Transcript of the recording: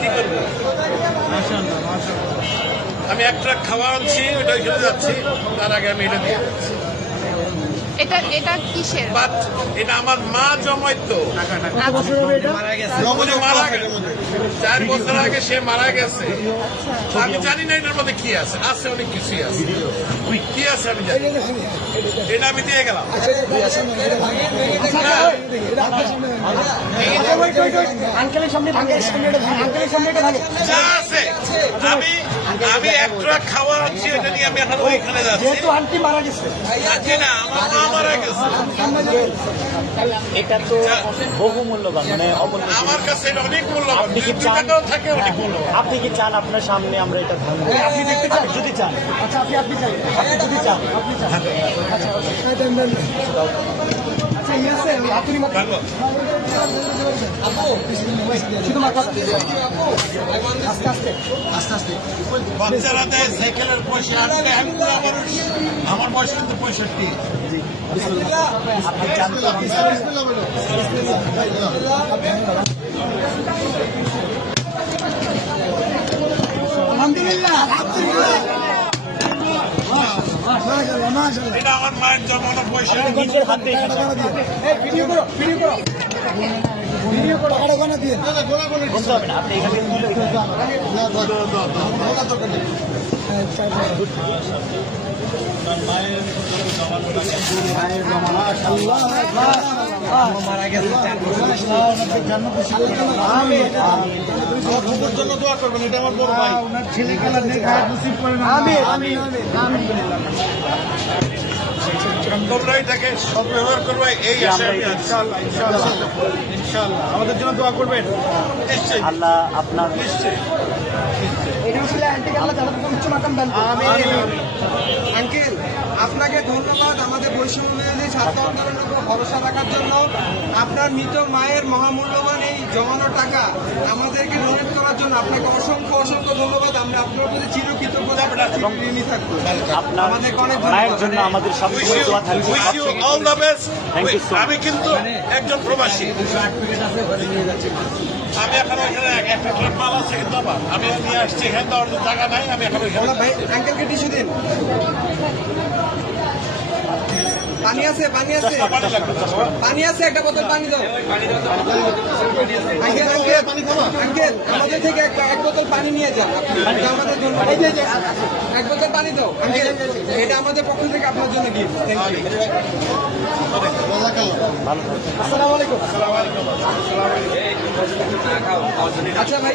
কি করবো? আমি এক ট্রাক খাওয়া আনছি, ওটা খেতে যাচ্ছি, তার আগে আমি এটা দিয়ে যাচ্ছি। এটা কিসের? বাট এটা আমার মা জমাইতো, মারা গেছে 4 বছর আগে, সে মারা গেছে। আমি জানি না এটার মধ্যে কি আছে, আছে অনেক কিছুই আছে, কি আছে আমি জানি, এটা আমি দিয়ে গেলাম। যা আছে আমি এক ট্রাক খাওয়া আনছি, এটা নিয়ে আমি এখন ওইখানে যাচ্ছি। আন্টি মারা গেছে, না, আমার মা মারা গেছে। এটা তো বহুমূল্যবান, মানে আমার কাছে এটা অনেক মূল্যবান, 2 টাকাও থাকে অনেক মূল্যবান। আপনি কি চান আপনার সামনে আমরা এটা ভাঙবো? আপনি দেখতে চান? যদি চান, আচ্ছা আপনি চান, আপনি যদি চান, আপনি চান, আচ্ছা আপনি ভালো। বাচ্চারা দেয় সাইকেলের পয়সা, আজকে আমি বুড়া মানুষ, আমার বয়স কিন্তু 65। আপনি চান তো আপনি এটা আমার মায়ের জমানো পয়সা। নিজের হাতে বলতে হবে না, আপনি এখানে মারা গেছে 4 বছর। জন্য দোয়া করবেন, এটা আমার বড় ভাই, ওনার ছেলে খেলা দেখা নসিব করেন। তোমরা এটাকে সদ্ব্যবহার করবে, এই আশায় আমি আছি। ইনশাআল্লাহ আমাদের জন্য দোয়া করবেন। নিশ্চয়ই আল্লাহ আপনার নিশ্চয়ই। আঙ্কেল, আপনাকে ধন্যবাদ আমাদের বৈষম্য বিরোধী ছাত্র আন্দোলনের উপর ভরসা রাখার জন্য। আপনার মৃত মায়ের মহামূল্যবান এই জমানো টাকা আমাদেরকে ডোনেট করার জন্য আপনাকে অসংখ্য অসংখ্য ধন্যবাদ। আমরা আপনার প্রতি চিরকৃতজ্ঞতা ঋণী থাকবো। আপনার আমাদেরকে অনেক মায়ের জন্য আমাদের সবসময় দোয়া থাকবে। Wish you all the best. Thank you so much. আমি কিন্তু একজন প্রবাসী, আমি এখন ওইখানে একটা ট্রাক মাল আছে কিন্তু আমার, আমি নিয়ে আসছি এখানে, দেওয়ার টাকা নাই, আমি এখন ওইখানে। ভাই আঙ্কেলকে টিস্যু দিন। পানি আছে, পানি আছে, পানি আছে, একটা বোতল পানি দাও। আঙ্কেল আঙ্কেল আঙ্কেল আমাদের থেকে এক বোতল পানি নিয়ে যান, এটা আমাদের জন্য। এক বোতল পানি দাও আঙ্কেল, এটা আমাদের পক্ষ থেকে আপনার জন্য গিফট। Thank you. আসসালামু আলাইকুম। আচ্ছা ভাই।